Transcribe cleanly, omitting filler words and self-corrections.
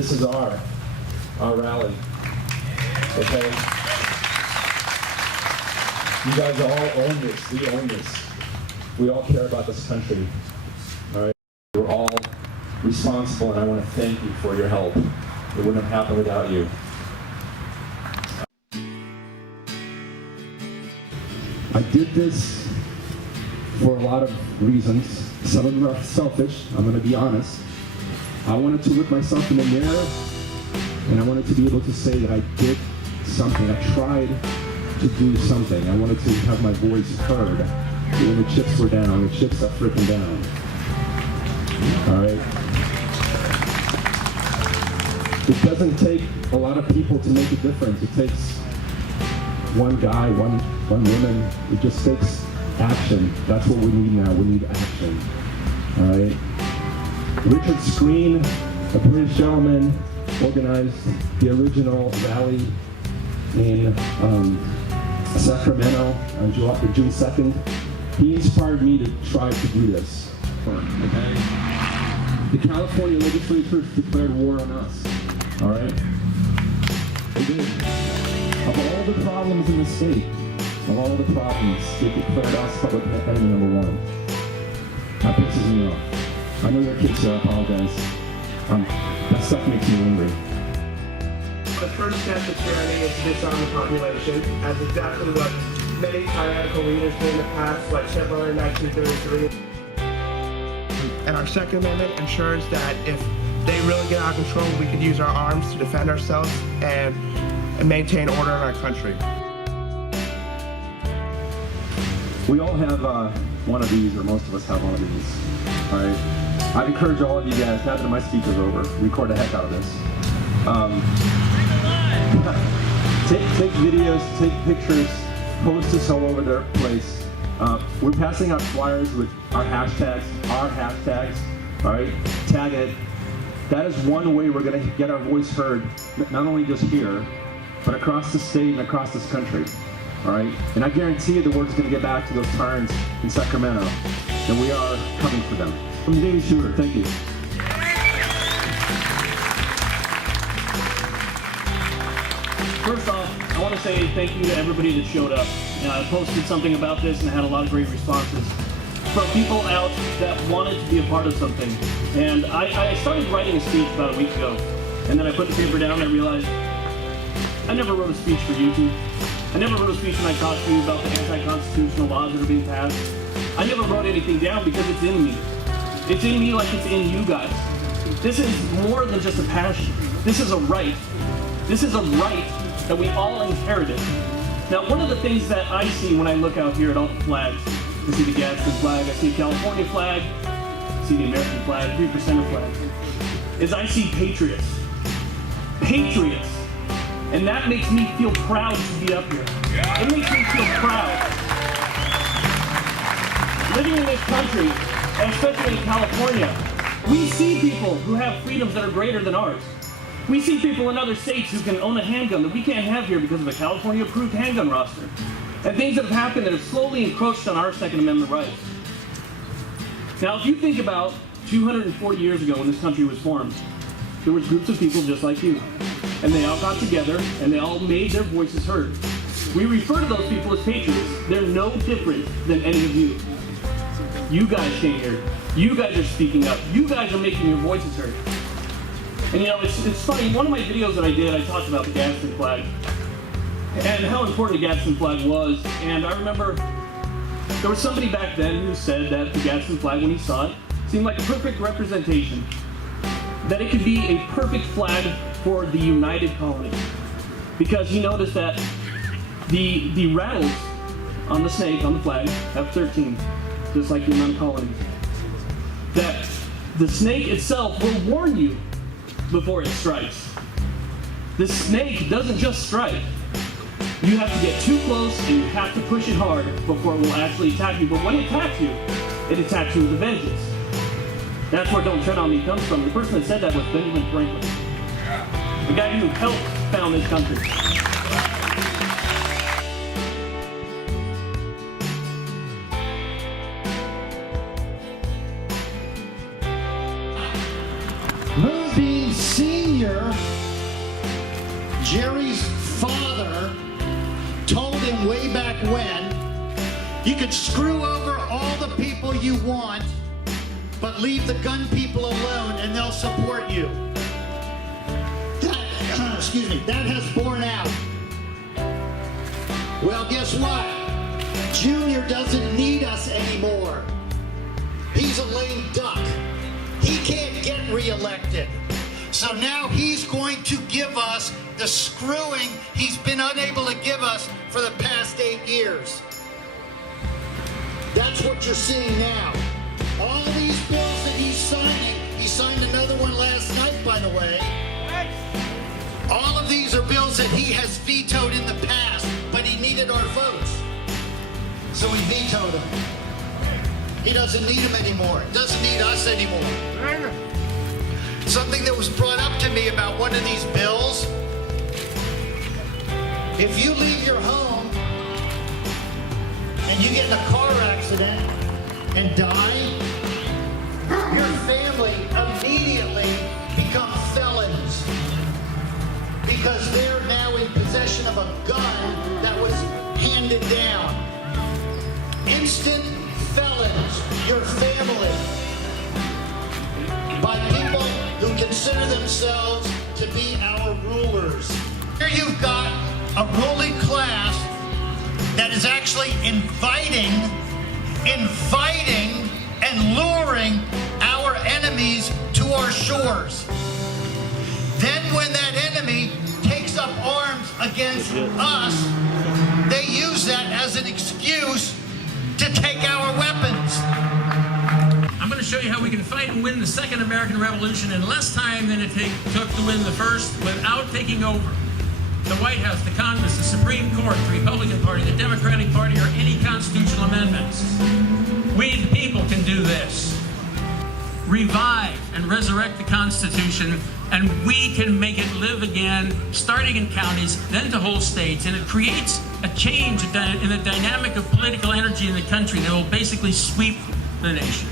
This is our rally, okay? You guys all own this, we own this. We all care about this country, all right? We're all responsible, and I want to thank you for your help. It wouldn't have happened without you. I did this for a lot of reasons. Some of them are selfish, I'm going to be honest. I wanted to look myself in the mirror, and I wanted to be able to say that I did something. I tried to do something. I wanted to have my voice heard when the chips were down. The chips are freaking down. All right? It doesn't take a lot of people to make a difference. It takes one guy, one woman. It just takes action. That's what we need now. We need action. All right? Richard Screen, a British gentleman, organized the original rally in Sacramento on June 2nd. He inspired me to try to do this. Okay? The California legislature declared war on us. All right? They did. Of all the problems in the state, of all the problems, they declared us public enemy #1. That pisses me off. I know your kids, so I apologize. That stuff makes me angry. The first step to tyranny is to disarm the population, as exactly what many tyrannical leaders did in the past, like Hitler in 1933. And our Second Amendment ensures that if they really get out of control, we can use our arms to defend ourselves and maintain order in our country. We all have one of these, or most of us have one of these. All right. I'd encourage all of you guys, now that my speech is over, record the heck out of this. Take videos, take pictures, post this all over their place. We're passing out flyers with our hashtags, all right? Tag it. That is one way we're going to get our voice heard, not only just here, but across the state and across this country, all right? And I guarantee you the word's going to get back to those tyrants in Sacramento, and we are coming for them. I'm David Shooter, thank you. First off, I want to say thank you to everybody that showed up. I posted something about this and I had a lot of great responses from people out that wanted to be a part of something. And I started writing a speech about a week ago, and then I put the paper down and I realized I never wrote a speech for YouTube. I never wrote a speech when I talked to you about the anti-constitutional laws that are being passed. I never wrote anything down because it's in me. It's in me like it's in you guys. This is more than just a passion. This is a right. This is a right that we all inherited. Now, one of the things that I see when I look out here at all the flags, I see the Gadsden flag, I see the California flag, I see the American flag, 3%er flag, is I see patriots. Patriots. And that makes me feel proud to be up here. It makes me feel proud. Living in this country, and especially in California, we see people who have freedoms that are greater than ours. We see people in other states who can own a handgun that we can't have here because of a California-approved handgun roster. And things that have happened that have slowly encroached on our Second Amendment rights. Now, if you think about 240 years ago when this country was formed, there was groups of people just like you. And they all got together and they all made their voices heard. We refer to those people as patriots. They're no different than any of you. You guys came here. You guys are speaking up. You guys are making your voices heard. And you know, it's funny, one of my videos that I did, I talked about the Gadsden flag and how important the Gadsden flag was. And I remember there was somebody back then who said that the Gadsden flag, when he saw it, seemed like a perfect representation. That it could be a perfect flag for the United Colony. Because he noticed that the rattles on the snake, on the flag, have 13, just like the United Colonies. That the snake itself will warn you before it strikes. The snake doesn't just strike. You have to get too close and you have to push it hard before it will actually attack you. But when it attacks you, it attacks you with a vengeance. That's where Don't Tread on Me comes from. The person that said that was Benjamin Franklin. The guy who helped found this country. Moonbeam Senior Jerry's father told him way back when, you could screw over all the people you want, but leave the gun people alone and they'll support you. That, excuse me, that has borne out. Well, guess what? Junior doesn't need us anymore. He's a lame duck. He can't get reelected. So now he's going to give us the screwing he's been unable to give us for the past 8 years. That's what you're seeing now. All these bills that he's signing, he signed another one last night, by the way. All of these are bills that he has vetoed in the past, but he needed our votes. So he vetoed them. He doesn't need them anymore. Doesn't need us anymore. Something that was brought up to me about one of these bills. If you leave your home and you get in a car accident and die, your family immediately become felons because they're now in possession of a gun that was handed down. Instant felons, your family, by people who consider themselves to be our rulers. Here you've got a ruling class that is actually inviting and luring our enemies to our shores. Then when that enemy takes up arms against us, they use that as an excuse to take our weapons. I'm going to show you how we can fight and win the Second American Revolution in less time than it took to win the first without taking over the White House, the Congress, the Supreme Court, the Republican Party, the Democratic Party, or any constitutional amendments. We, the people, can do this. Revive and resurrect the Constitution, and we can make it live again, starting in counties, then to whole states, and it creates a change in the dynamic of political energy in the country that will basically sweep the nation.